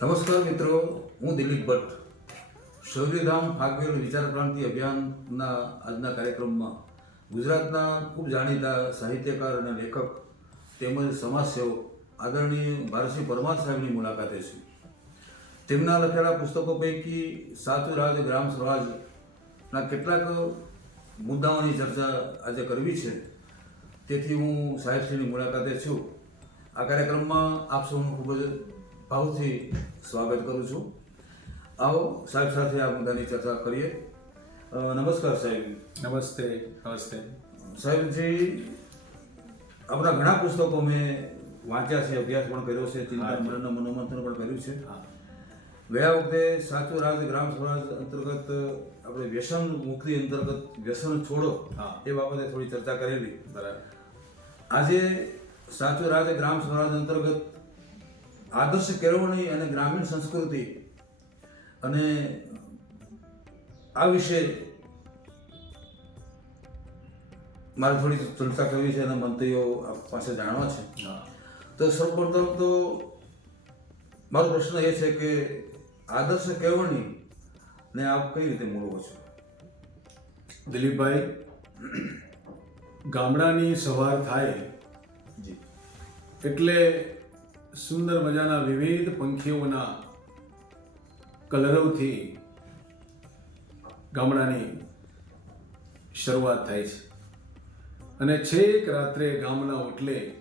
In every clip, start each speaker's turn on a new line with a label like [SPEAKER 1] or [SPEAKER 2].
[SPEAKER 1] નમસ્કાર મિત્રો, હું દિલીપ ભટ્ટ. શૌર્યધામ ફાગવેલ વિચાર ક્રાંતિ અભિયાનના આજના કાર્યક્રમમાં ગુજરાતના ખૂબ જાણીતા સાહિત્યકાર અને લેખક તેમજ સમાજસેવક આદરણીય ભારતસિંહ પરમાર સાહેબની મુલાકાતે છું. તેમના લખેલા પુસ્તકો પૈકી સાચું રાજ ગ્રામ સ્વરાજના કેટલાક મુદ્દાઓની ચર્ચા આજે કરવી છે. તેથી હું સાહેબશ્રીની મુલાકાતે છું. આ કાર્યક્રમમાં આપ સૌનું ખૂબ જ ભાવથી સ્વાગત કરું છું. આવો સાહેબ સાથે આ મુદ્દાની ચર્ચા કરીએ. નમસ્કાર સાહેબ.
[SPEAKER 2] નમસ્તે નમસ્તે.
[SPEAKER 1] સાહેબજી આપણા ઘણા પુસ્તકો મેં વાંચ્યા છે અભ્યાસ પણ કર્યો છે ચિંતા. મનન મનોમંથન પણ કર્યું છે. ગયા વખતે સાચું રાજ ગ્રામ સ્વરાજ અંતર્ગત આપણે વ્યસન મુક્તિ અંતર્ગત વ્યસન છોડો. એ બાબતે થોડી ચર્ચા કરેલી.
[SPEAKER 2] બરાબર.
[SPEAKER 1] આજે સાચું રાજ ગ્રામ સ્વરાજ અંતર્ગત આદર્શ કેળવણી અને ગ્રામીણ સંસ્કૃતિ અને આ વિશે મારે થોડી ચર્ચા કરવી છે અને મંત્રીઓ આપ પાસે જાણવા છે. તો સૌપ્રથમ તો મારો પ્રશ્ન એ છે કે આદર્શ કેળવણી ને આપ કઈ રીતે મોડવો છો?
[SPEAKER 2] દિલીપભાઈ ગામડાની સવાર થાય એટલે સુંદર મજાના વિવિધ પંખીઓના કલરવથી ગામડાની શરૂઆત થાય છે. અને છેક રાત્રે ગામના ઓટલે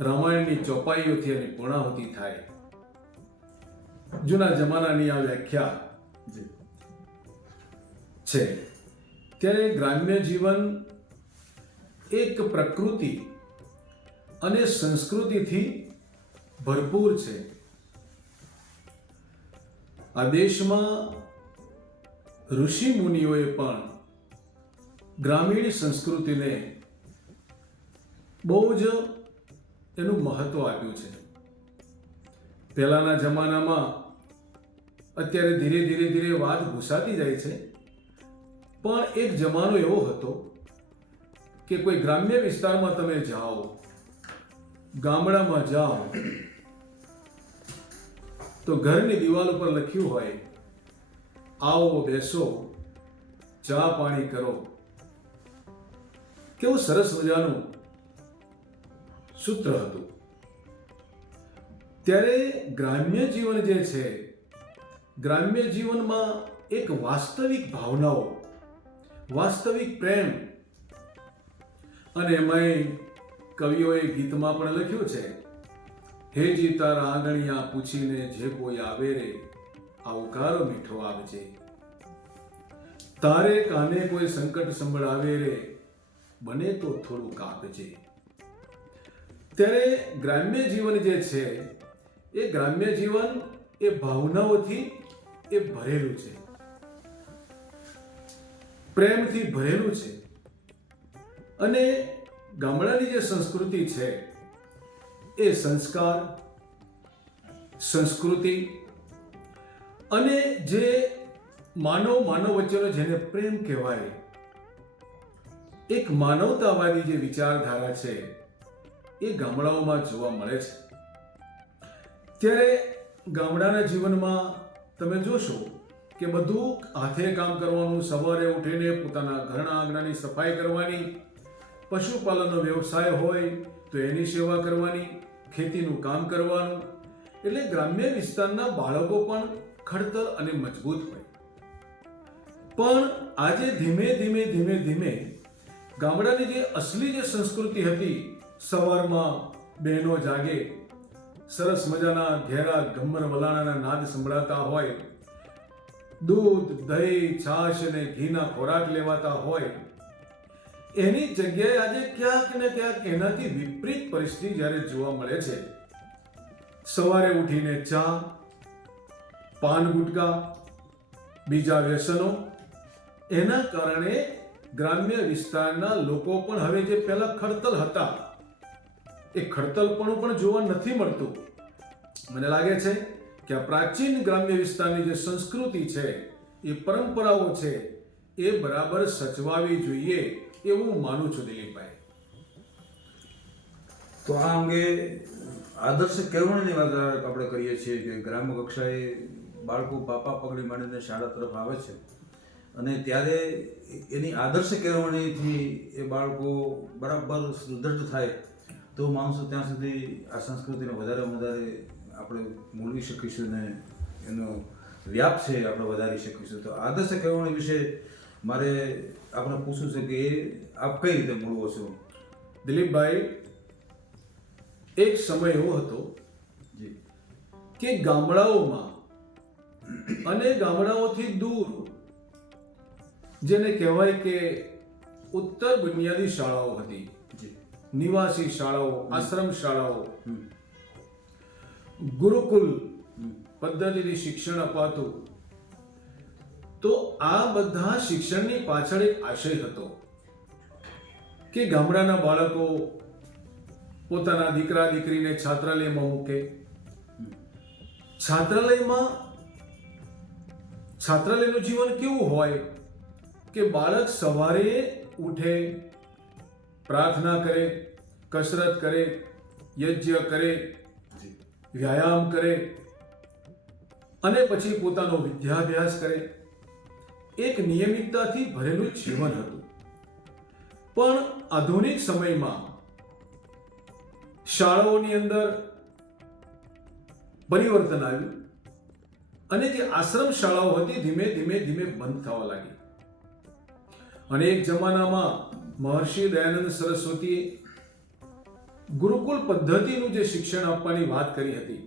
[SPEAKER 2] રામાયણની ચોપાઈઓથી એની પૂર્ણાહુતિ થાય. જૂના જમાનાની આ વ્યાખ્યા છે, ત્યારે ગ્રામ્ય જીવન એક પ્રકૃતિ અને સંસ્કૃતિથી ભરપૂર છે. આ દેશમાં ઋષિ મુનિઓએ પણ ગ્રામીણ સંસ્કૃતિને બહુ જ એનું મહત્વ આપ્યું છે. પહેલાના જમાનામાં અત્યારે ધીરે ધીરે ધીરે વાત ઘૂસાતી જાય છે. પણ એક જમાનો એવો હતો કે કોઈ ગ્રામ્ય વિસ્તારમાં તમે જાઓ ગામડામાં જાઓ. તો ઘરની દિવાલ ઉપર લખ્યું હોય, આવો બેસો, ચા પાણી કરો. કેવું સરસ મજાનું સૂત્ર હતું. ત્યારે ગ્રામ્ય જીવન જે છે, ગ્રામ્ય જીવનમાં એક વાસ્તવિક ભાવનાઓ, વાસ્તવિક પ્રેમ, અને એમાંય કવિઓએ ગીતમાં પણ લખ્યું છે, હે જીતા રાંગણિયા પૂછીને જે કોઈ આવે રે આવકારો મીઠો આવજે તારે કાને કોઈ સંકટ સંભળાવે રે, બને તો થોડું કાપજે. ત્યારે ગ્રામ્ય જીવન જે છે, એ ગ્રામ્ય જીવન એ ભાવનાઓથી એ ભરેલું છે. પ્રેમથી ભરેલું છે. અને ગામડાની જે સંસ્કૃતિ છે, એ સંસ્કાર, સંસ્કૃતિ અને જે માનવ માનવ વચ્ચેનો જેને પ્રેમ કહેવાય, એક માનવતાવાદી જે વિચારધારા છે, એ ગામડાઓમાં જોવા મળે છે. ત્યારે ગામડાના જીવનમાં તમે જોશો કે બધું હાથે કામ કરવાનું, સવારે ઉઠીને પોતાના ઘરના આંગણાની સફાઈ કરવાની પશુપાલનનો વ્યવસાય હોય તો એની સેવા કરવાની, ખેતીનું કામ કરવાનું. એટલે ગ્રામ્ય વિસ્તારના બાળકો પણ ખડતર અને મજબૂત હોય. પણ આજે ધીમે ધીમે ધીમે ધીમે ગામડાની જે અસલી જે સંસ્કૃતિ હતી, સવારમાં બહેનો જાગે, સરસ મજાના ઘેરા ગમ્મર વલાણાના નાદ સંભળાતા હોય, દૂધ, દહીં, છાશ અને ઘીના ખોરાક લેવાતા હોય એની જગ્યાએ આજે ક્યાંક ને ક્યાંક એનાથી વિપરીત પરિસ્થિતિ જ્યારે જોવા મળે છે. સવારે ઉઠીને ચા, પાન ગુટકા, બીજા વ્યસનો, એના કારણે ગ્રામ્ય વિસ્તારના લોકો પણ હવે જે પહેલા ખડતલ હતા, એ ખડતલપણું પણ જોવા નથી મળતું. મને લાગે છે કે આ પ્રાચીન ગ્રામ્ય વિસ્તારની જે સંસ્કૃતિ છે, એ પરંપરાઓ છે, એ બરાબર સચવાવી જોઈએ એવું હું માનું છું દિલીપભાઈ.
[SPEAKER 1] તો આ અંગે આદર્શ કેળવણીની વાત આપણે કરીએ છીએ કે ગ્રામ્ય કક્ષાએ બાળકો પાપા પગલી માંડીને શાળા તરફ આવે છે. અને ત્યારે એની આદર્શ કેળવણીથી એ બાળકો બરાબર સુદૃઢ થાય તો માણસો ત્યાં સુધી આ સંસ્કૃતિને વધારે વધારે આપણે મૂળવી શકીશું ને એનો વ્યાપ છે આપણે વધારી શકીશું. તો આદર્શ કેળવણી વિશે મારે આપણે પૂછવું છે કે આપ કઈ રીતે મળવો છો?
[SPEAKER 2] દિલીપભાઈ એક સમય એવો હતો કે ગામડાઓમાં અને ગામડાઓથી દૂર જેને કહેવાય કે ઉત્તર બુનિયાદી શાળાઓ હતી નિવાસી શાળાઓ આશ્રમ શાળાઓ ગુરુકુલ પદ્ધતિથી શિક્ષણ અપાતું તો આ બધા શિક્ષણની પાછળ એક આશય હતો કે ગામડાના બાળકો પોતાના દીકરા દીકરીને છાત્રાલયમાં મૂકે. છાત્રાલયમાં છાત્રાલયનું જીવન કેવું હોય કે બાળક સવારે ઉઠે પ્રાર્થના કરે કસરત કરે યજ્ઞ કરે વ્યાયામ કરે અને પછી પોતાનો વિદ્યાભ્યાસ કરે. એક નિયમિતતાથી ભરેલું જીવન હતું. પણ આધુનિક સમયમાં શાળાઓની અંદર પરિવર્તન આવ્યું અને જે આશ્રમ શાળાઓ હતી ધીમે ધીમે ધીમે બંધ થવા લાગી. અને એક જમાનામાં મહર્ષિ દયાનંદ સરસ્વતીએ ગુરુકુલ પદ્ધતિનું જે શિક્ષણ આપવાની વાત કરી હતી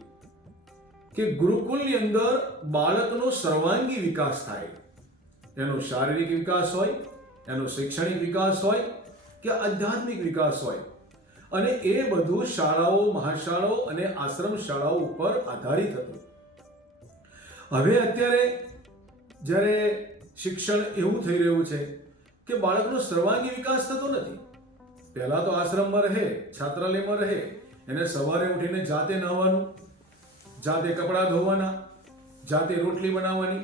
[SPEAKER 2] કે ગુરુકુલની અંદર બાળકનો સર્વાંગી વિકાસ થાય. એનો શારીરિક વિકાસ હોય, એનો શૈક્ષણિક વિકાસ હોય કે આધ્યાત્મિક વિકાસ હોય. અને એ બધું શાળાઓ, મહાશાળાઓ અને આશ્રમ શાળાઓ ઉપર આધારિત હતું. હવે અત્યારે જ્યારે શિક્ષણ એવું થઈ રહ્યું છે કે બાળકનો સર્વાંગી વિકાસ થતો નથી. પહેલાં તો આશ્રમમાં રહે, છાત્રાલયમાં રહે, એને સવારે ઉઠીને જાતે નહાવાનું, જાતે કપડાં ધોવાના, જાતે રોટલી બનાવવાની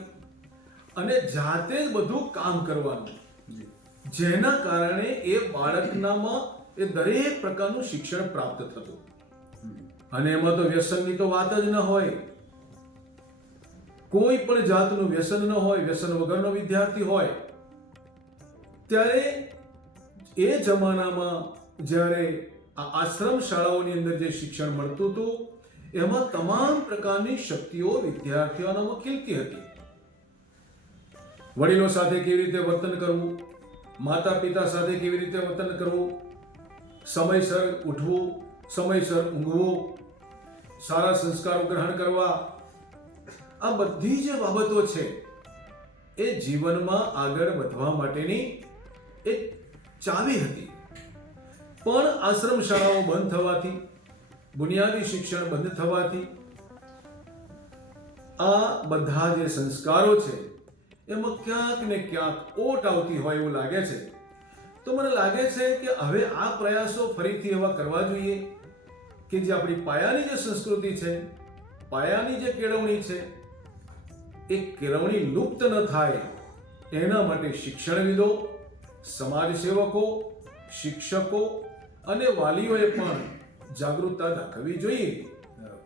[SPEAKER 2] અને જાતે જ બધું કામ કરવાનું. જેના કારણે એ બાળકનામાં એ દરેક પ્રકારનું શિક્ષણ પ્રાપ્ત થતું. અને એમાં તો વ્યસનની તો વાત જ ન હોય. કોઈ પણ જાતનું વ્યસન ન હોય, વ્યસન વગરનો વિદ્યાર્થી હોય, ત્યારે એ જમાનામાં જ્યારે આ આશ્રમ શાળાઓની અંદર જે શિક્ષણ મળતું હતું, એમાં તમામ પ્રકારની શક્તિઓ વિદ્યાર્થીઓનામાં ખીલતી હતી. વડીલો સાથે કેવી રીતે વર્તન કરવું? માતા પિતા સાથે કેવી રીતે વર્તન કરવું? સમયસર ઉઠવું, સમયસર ઊંઘવું, સારા સંસ્કારો ગ્રહણ કરવા. આ બધી જે બાબતો છે એ જીવનમાં આગળ વધવા માટેની એક ચાવી હતી. પણ આશ્રમ શાળાઓ બંધ થવાથી, બુનિયાદી શિક્ષણ બંધ થવાથી, આ બધા જે સંસ્કારો છે એમાં ક્યાંક ને ક્યાંક ઓટ આવતી હોય એવું લાગે છે. તો મને લાગે છે કે હવે આ પ્રયાસો ફરીથી એવા કરવા જોઈએ કે જે આપણી પાયાની જે સંસ્કૃતિ છે, પાયાની જે કેળવણી છે, એ કેળવણી લુપ્ત ન થાય એના માટે શિક્ષણવિદો, સમાજ સેવકો, શિક્ષકો અને વાલીઓએ પણ જાગૃતતા દાખવવી જોઈએ.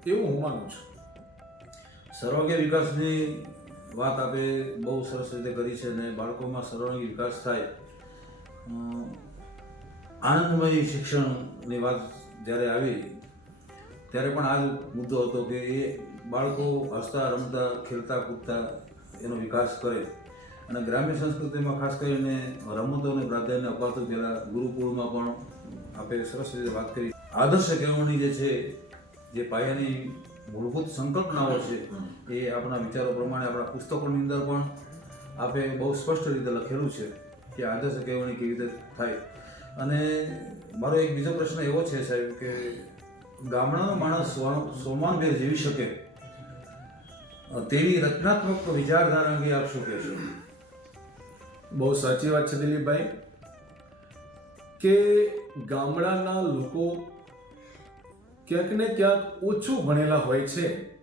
[SPEAKER 2] એવું હું માનું છું.
[SPEAKER 1] સર્વાંગી વિકાસની વાત આપે, બહુ સરસ રીતે કરી છે અને બાળકોમાં સર્વાંગી વિકાસ થાય. આનંદમય શિક્ષણની વાત જ્યારે આવી, ત્યારે પણ આ જ મુદ્દો હતો કે એ બાળકો હસતા, રમતા, ખેલતા, કૂદતા એનો વિકાસ કરે. અને ગ્રામ્ય સંસ્કૃતિમાં ખાસ કરીને રમતોને પ્રાધાન્ય અપાતું પહેલાં ગુરુકુળમાં પણ આપણે સરસ રીતે વાત કરી. આદર્શ કેળવણી જે છે, જે પાયાની મૂળભૂત સંકલ્પનાઓ છે. એ આપણા વિચારો પ્રમાણે આપણા પુસ્તકોની અંદર પણ આપે બહુ સ્પષ્ટ રીતે લખેલું છે કે આદર્શ કેળવણી કેવી રીતે થાય. અને મારો એક બીજો પ્રશ્ન એવો છે સાહેબ કે ગામડાનો માણસ સોમાનભેર જીવી શકે? તેવી રચનાત્મક વિચારધારા અંગે આપ શું કહેશો?
[SPEAKER 2] બહુ સાચી વાત છે દિલીપભાઈ કે ગામડાના લોકો ક્યાંક ને ક્યાંક ઓછું ભણેલા હોય છે.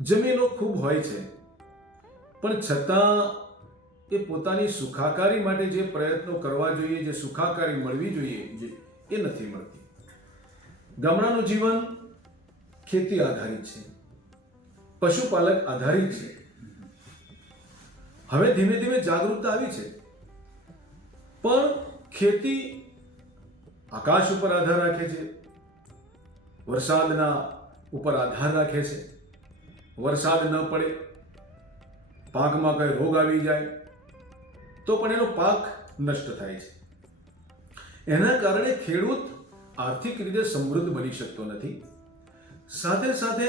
[SPEAKER 2] જમીનો ખૂબ હોય છે. પણ છતાં એ પોતાની સુખાકારી માટે જે પ્રયત્નો કરવા જોઈએ, જે સુખાકારી મળવી જોઈએ,
[SPEAKER 1] જે
[SPEAKER 2] એ નથી મળતી. ગામડાનું જીવન ખેતી આધારિત છે. પશુપાલક આધારિત છે. હવે ધીમે ધીમે જાગૃતતા આવી છે. પણ ખેતી આકાશ ઉપર આધાર રાખે છે. વરસાદના ઉપર આધાર રાખે છે. વરસાદ ન પડે, પાકમાં કઈ રોગ આવી જાય, તો પણ એનો પાક નષ્ટ થાય છે. એના કારણે ખેડૂત આર્થિક રીતે સમૃદ્ધ બની શકતો નથી. સાથે સાથે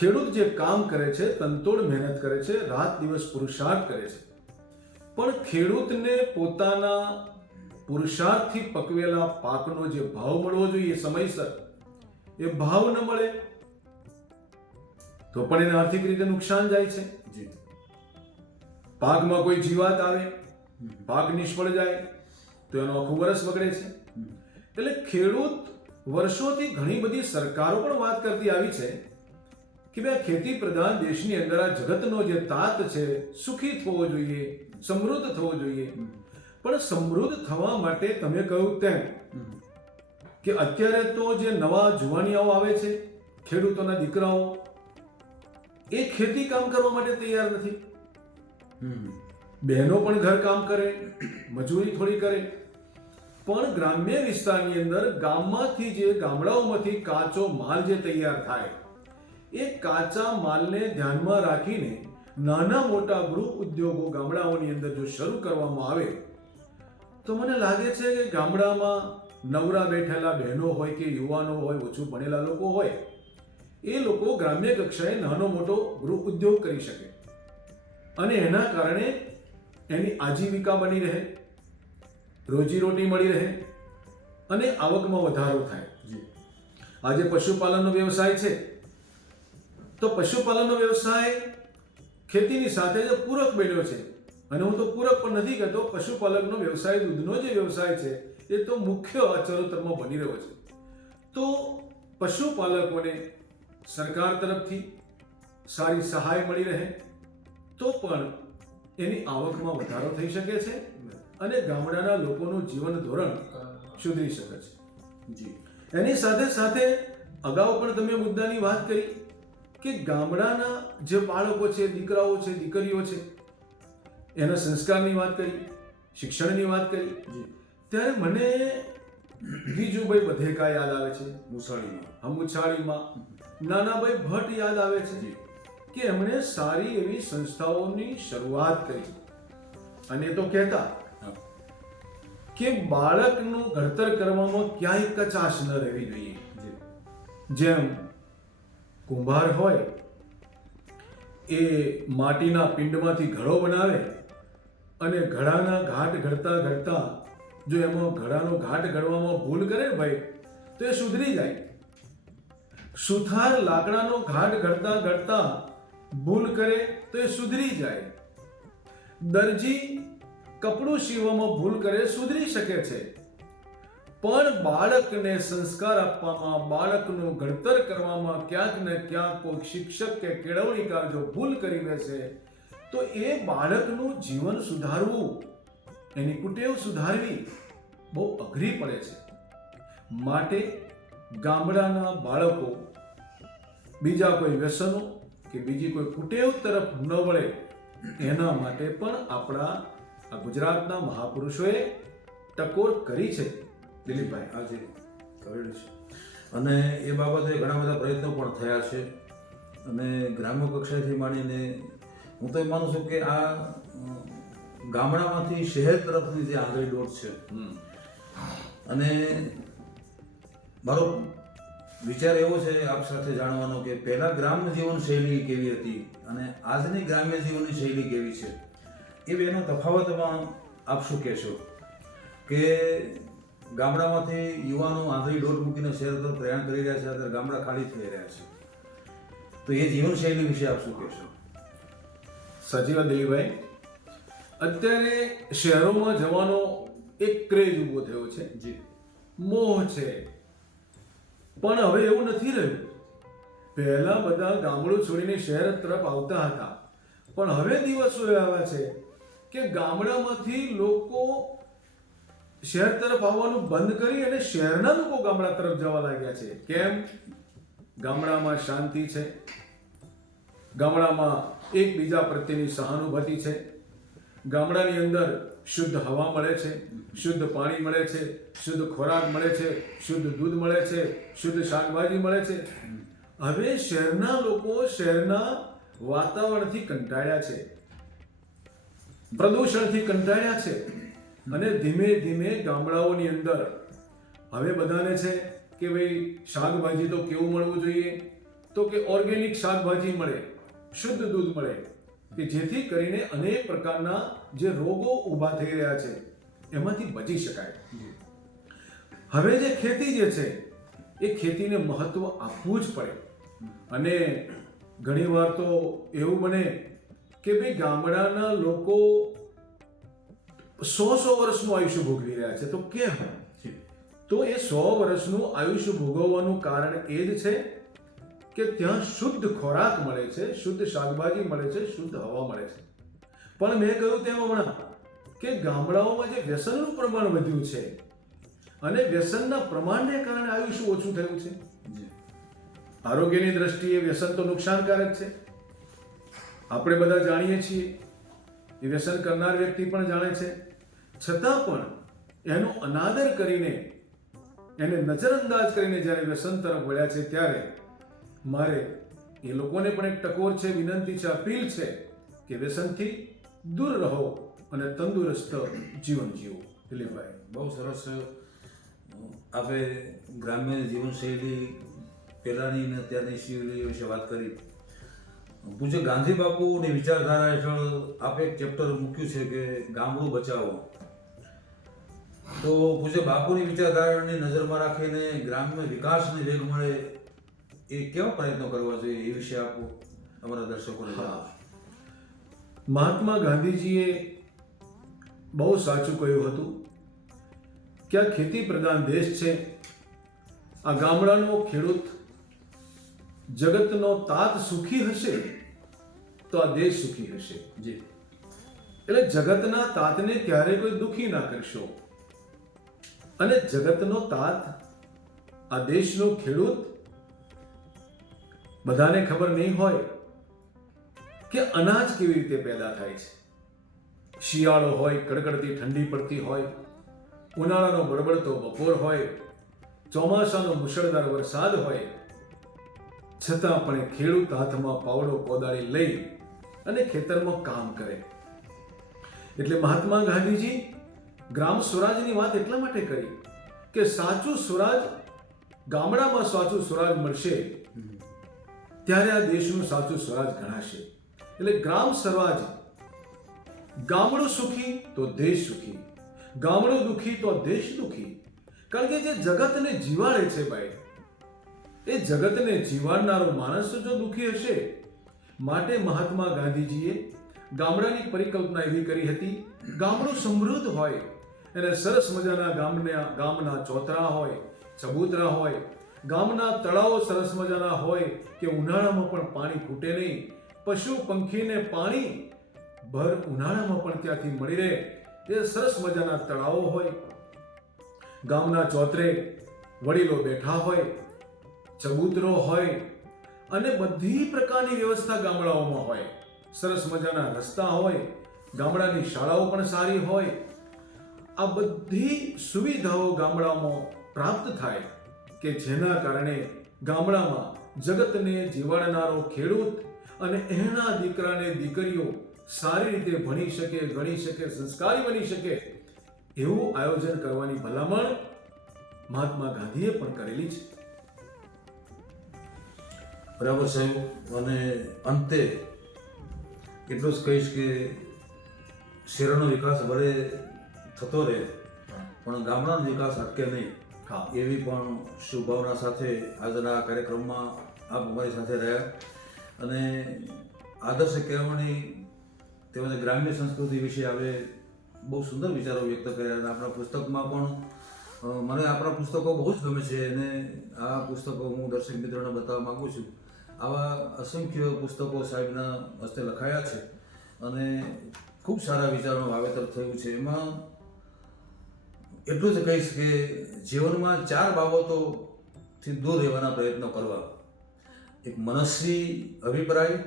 [SPEAKER 2] ખેડૂત જે કામ કરે છે તંતોડ મહેનત કરે છે, રાત દિવસ પુરુષાર્થ કરે છે. પણ ખેડૂતને પોતાના પુરુષાર્થથી પકવેલા પાકનો જે ભાવ મળવો જોઈએ સમયસર એ ભાવ ન મળે તો પણ એને આર્થિક રીતે નુકસાન જાય છે. પાકમાં કોઈ જીવાત આવે પાક નિષ્ફળ જાય તો એનો આખું વરસ બગડે છે. એટલે ખેડૂત વર્ષોથી ઘણી બધી સરકારો પણ વાત કરતી આવી છે કે આ ખેતી પ્રધાન દેશની અંદર આ જગતનો જે તાત છે સુખી થવો જોઈએ સમૃદ્ધ થવો જોઈએ. પણ સમૃદ્ધ થવા માટે તમે કહ્યું તેમ કે અત્યારે તો જે નવા જુવાનિયાઓ આવે છે ખેડૂતોના દીકરાઓ એ ખેતી કામ કરવા માટે તૈયાર નથી. બહેનો પણ ઘર કામ કરે મજૂરી થોડી કરે. પણ ગ્રામ્ય વિસ્તારની અંદર ગામમાંથી જે ગામડાઓમાંથી કાચો માલ જે તૈયાર થાય એ કાચા માલને ધ્યાનમાં રાખીને નાના મોટા ગૃહ ઉદ્યોગો ગામડાઓની અંદર જો શરૂ કરવામાં આવે તો મને લાગે છે કે ગામડામાં નવરા બેઠેલા બહેનો હોય કે યુવાનો હોય ઓછું ભણેલા લોકો હોય એ લોકો ગ્રામ્ય કક્ષાએ નાનો મોટો ગૃહ ઉદ્યોગ કરી શકે. અને એના કારણે એની આજીવિકા બની રહે રોજીરોટી મળી રહે અને આવકમાં વધારો થાય. આજે પશુપાલનનો વ્યવસાય છે. તો પશુપાલનનો વ્યવસાય ખેતીની સાથે જ પૂરક બન્યો છે. અને હું તો પૂરક પણ નથી કહેતો પશુપાલકનો વ્યવસાય દૂધનો જે વ્યવસાય છે એ તો મુખ્ય ચરોતરમાં બની રહ્યો છે. તો પશુપાલકોને સરકાર તરફથી સારી સહાય મળી રહે તો પણ એની આવકમાં વધારો થઈ શકે છે અને ગામડાના લોકોનું જીવન ધોરણ સુધરી શકે છે.
[SPEAKER 1] જી.
[SPEAKER 2] એની સાથે સાથે અગાઉ પણ તમે મુદ્દાની વાત કરી કે ગામડાના જે બાળકો છે દીકરાઓ છે દીકરીઓ છે એના સંસ્કારની વાત કરી શિક્ષણની વાત કરી. ત્યારે મને ગીજુભાઈ બધેકા યાદ આવે છે.
[SPEAKER 1] મુસાડીમાં
[SPEAKER 2] નાના નાનાભાઈ ભટ્ટ યાદ આવે છે
[SPEAKER 1] જી.
[SPEAKER 2] કે એમણે સારી એવી સંસ્થાઓની શરૂઆત કરી. અને એ તો કહેતા કે બાળકનું ઘડતર કરવામાં ક્યાંય કચાશ ન રહેવી જોઈએ. જેમ કુંભાર હોય એ માટીના પિંડમાંથી ઘડો બનાવે અને ઘડાના ઘાટ ઘડતા ઘડતા, જો એમાં ઘડાનો ઘાટ ઘડવામાં ભૂલ કરે ભાઈ, તો એ સુધરી જાય. સુથાર લાકડાનો ઘાટ ઘડતા ઘડતા ભૂલ કરે તો એ સુધરી જાય. દરજી કપડું સીવવામાં ભૂલ કરે સુધરી શકે છે. પણ બાળકને સંસ્કાર આપવામાં, બાળકનું ઘડતર કરવામાં ક્યાંક ને ક્યાંક કોઈ શિક્ષક કે કેળવણીકાર જો ભૂલ કરી બેસે તો એ બાળકનું જીવન સુધારવું, એની કુટેવ સુધારવી બહુ અઘરી પડે છે. માટે ગામડાના બાળકો બીજા કોઈ વ્યસનો કે બીજી કોઈ કુટેવ તરફ ન વળે, એના માટે પણ આપણા આ ગુજરાતના મહાપુરુષોએ ટકોર કરી છે. દિલીપભાઈ,
[SPEAKER 1] આજે કરેલું છે. અને એ બાબતે ઘણા બધા પ્રયત્નો પણ થયા છે. અને ગ્રામ્ય કક્ષાએથી માંડીને હું તો એ માનું છું કે આ ગામડામાંથી શહેર તરફની જે આગળ દોડ છે અને મારો વિચાર એવો છે આપ સાથે જાણવાનો કે પહેલા ગ્રામ્ય જીવન શૈલી કેવી હતી અને આજની ગ્રામ્ય જીવનની શૈલી કેવી છે એ બેનો તફાવતમાં આપ શું કહેશો? કે ગામડામાંથી યુવાનો આંધળી ડોર મૂકીને શહેર તરફ પ્રયાણ કરી રહ્યા છે અત્યારે ગામડા ખાલી થઈ રહ્યા છે. તો એ જીવનશૈલી વિશે આપ શું કહેશો?
[SPEAKER 2] સાચી વાત દિલીપભાઈ અત્યારે શહેરોમાં જવાનો એક ક્રેઝ ઊભો થયો છે.
[SPEAKER 1] જી.
[SPEAKER 2] મોહ છે. પણ હવે એવું નથી રહ્યું. પહેલા બધા ગામડું છોડીને શહેર તરફ આવતા હતા. પણ હવે દિવસો એવા આવ્યા છે કે ગામડામાંથી લોકો શહેર તરફ આવવાનું બંધ કરી અને શહેરના લોકો ગામડા તરફ જવા લાગ્યા છે. કેમ? ગામડામાં શાંતિ છે. ગામડામાં એકબીજા પ્રત્યેની સહાનુભૂતિ છે. ગામડાની અંદર શુદ્ધ હવા મળે છે, શુદ્ધ પાણી મળે છે, શુદ્ધ ખોરાક મળે છે, શુદ્ધ દૂધ મળે છે, શુદ્ધ શાકભાજી મળે છે. હવે શહેરના લોકો શહેરના વાતાવરણથી કંટાળ્યા છે. પ્રદૂષણથી કંટાળ્યા છે. અને ધીમે ધીમે ગામડાઓની અંદર હવે બધાને છે કે ભાઈ શાકભાજી તો કેવું મળવું જોઈએ? તો કે ઓર્ગેનિક શાકભાજી મળે. શુદ્ધ દૂધ મળે કે જેથી કરીને અનેક પ્રકારના જે રોગો ઊભા થઈ રહ્યા છે એમાંથી બચી શકાય. હવે જે ખેતી જે છે એ ખેતીને મહત્વ આપવું જ પડે. અને ઘણીવાર તો એવું બને કે ભાઈ ગામડાના લોકો સો સો વર્ષનું આયુષ્ય ભોગવી રહ્યા છે. તો કેમ? તો એ સો વર્ષનું આયુષ્ય ભોગવવાનું કારણ એ જ છે કે ત્યાં શુદ્ધ ખોરાક મળે છે શુદ્ધ શાકભાજી મળે છે શુદ્ધ હવા મળે છે. પણ મેં કહ્યું તેમ હમણાં કે ગામડાઓમાં જે વ્યસનનું પ્રમાણ વધ્યું છે અને વ્યસનના પ્રમાણને કારણે આયુષ્ય ઓછું થયું છે. આરોગ્યની દ્રષ્ટિએ વ્યસન તો નુકસાનકારક છે. આપણે બધા જાણીએ છીએ એ વ્યસન કરનાર વ્યક્તિ પણ જાણે છે. છતાં પણ એનો અનાદર કરીને એને નજરઅંદાજ કરીને જ્યારે વ્યસન તરફ વળ્યા છે ત્યારે મારે એ લોકોને પણ એક ટકોર છે, વિનંતી છે, અપીલ છે કે વ્યસનથી દૂર રહો અને તંદુરસ્ત જીવન જીવો. દિલીપભાઈ.
[SPEAKER 1] બહુ સરસ આપે ગ્રામ્ય જીવનશૈલી પહેલાંની અને અત્યારની શૈલી વિશે વાત કરી. પૂજ્ય ગાંધી બાપુની વિચારધારા હેઠળ આપે એક ચેપ્ટર મૂક્યું છે કે ગામડું બચાવો. તો પૂજ્ય બાપુની વિચારધારાની નજરમાં રાખીને ગ્રામ્ય વિકાસને વેગ મળે એ કેવા પ્રયત્નો કરવા જોઈએ એ વિશે આપો અમારા દર્શકોને
[SPEAKER 2] મહાત્મા ગાંધીજીએ બહુ સાચું કહ્યું હતું કે આ ખેતી પ્રધાન દેશ છે. આ ગામડાનો ખેડૂત જગતનો તાત સુખી હશે તો આ દેશ સુખી હશે.
[SPEAKER 1] જી.
[SPEAKER 2] એટલે જગતના તાતને ક્યારે કોઈ દુખી ના કરશો. અને જગતનો તાત આ દેશનો ખેડૂત બધાને ખબર નહીં હોય કે અનાજ કેવી રીતે પેદા થાય છે. શિયાળો હોય, કડકડતી ઠંડી પડતી હોય, ઉનાળાનો બળબડતો બપોર હોય, ચોમાસાનો મુશળધાર વરસાદ હોય, છતાં પણ ખેડૂત હાથમાં પાવડો કોદાળી લઈ અને ખેતરમાં કામ કરે. એટલે મહાત્મા ગાંધીજી ગ્રામ સ્વરાજની વાત એટલા માટે કરી કે સાચું સ્વરાજ ગામડામાં સાચું સ્વરાજ મળશે ત્યારે આ દેશનું સાચું સ્વરાજ ગણાશે. એટલે ગ્રામ સ્વરાજ, ગામડું સુખી તો દેશ સુખી, ગામડું દુખી તો દેશ દુખી. કારણ કે જે જગતને જીવાડે છે ભાઈ, એ જગતને જીવાડનારો માણસ જો દુખી હશે, માટે મહાત્મા ગાંધીજીએ ગામડાની પરિકલ્પના એવી કરી હતી, ગામડું સમૃદ્ધ હોય, એને સરસ મજાના ગામના ગામના ચોતરા હોય, ચબૂતરા હોય ગામના તળાવો સરસ મજાના હોય કે ઉનાળામાં પણ પાણી ખૂટે નહીં. પશુ પંખીને પાણી ભર ઉનાળામાં પણ ત્યાંથી મળી રહે. એ સરસ મજાના તળાવો હોય. ગામના ચોતરે વડીલો બેઠા હોય, ચબૂતરો હોય અને બધી પ્રકારની વ્યવસ્થા ગામડાઓમાં હોય. સરસ મજાના રસ્તા હોય, ગામડાની શાળાઓ પણ સારી હોય. આ બધી સુવિધાઓ ગામડામાં પ્રાપ્ત થાય. કે જેના કારણે ગામડામાં જગતને જીવાડનારો ખેડૂત અને એના દીકરાને દીકરીઓ સારી રીતે ભણી શકે, ગણી શકે, સંસ્કારી બની શકે એવું આયોજન કરવાની ભલામણ મહાત્મા ગાંધીએ પણ કરેલી છે.
[SPEAKER 1] બરાબર સાહેબ અને અંતે એટલું જ કહીશ કે શહેરનો વિકાસ ભલે થતો રહે, પણ ગામડાનો વિકાસ અટકે નહીં. એવી પણ શુભભાવના સાથે આજના આ કાર્યક્રમમાં આપ અમારી સાથે રહ્યા. અને આદર્શ કહેવાની તેમજ ગ્રામ્ય સંસ્કૃતિ વિશે હવે બહુ સુંદર વિચારો વ્યક્ત કર્યા અને આપણા પુસ્તકમાં પણ મને આપણા પુસ્તકો બહુ જ ગમે છે અને આ પુસ્તકો હું દર્શક મિત્રોને બતાવવા માગું છું. આવા અસંખ્ય પુસ્તકો સાહેબના હસ્તે લખાયા છે અને ખૂબ સારા વિચારનું વાવેતર થયું છે. એમાં એટલું જ કહીશ કે જીવનમાં ચાર બાબતોથી દૂર રહેવાના પ્રયત્નો કરવા. એક મનસ્વી અભિપ્રાય,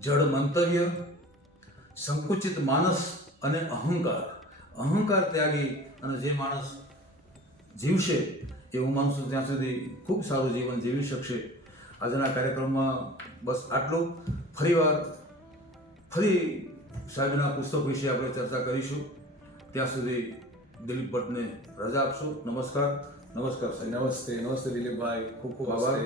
[SPEAKER 1] જડ મંતવ્ય, સંકુચિત માનસ અને અહંકાર. અહંકાર ત્યાગી અને જે માણસ જીવશે એ હું માનું છું ત્યાં સુધી ખૂબ સારું જીવન જીવી શકશે. આજના કાર્યક્રમમાં બસ આટલું. ફરીવાર ફરી સાહેબના પુસ્તક વિશે આપણે ચર્ચા કરીશું. ત્યાં સુધી દિલીપ ભટ્ટને રજા આપશો. નમસ્કાર. નમસ્કાર સાહેબ.
[SPEAKER 2] નમસ્તે નમસ્તે દિલીપભાઈ. ખૂબ ખૂબ આભાર.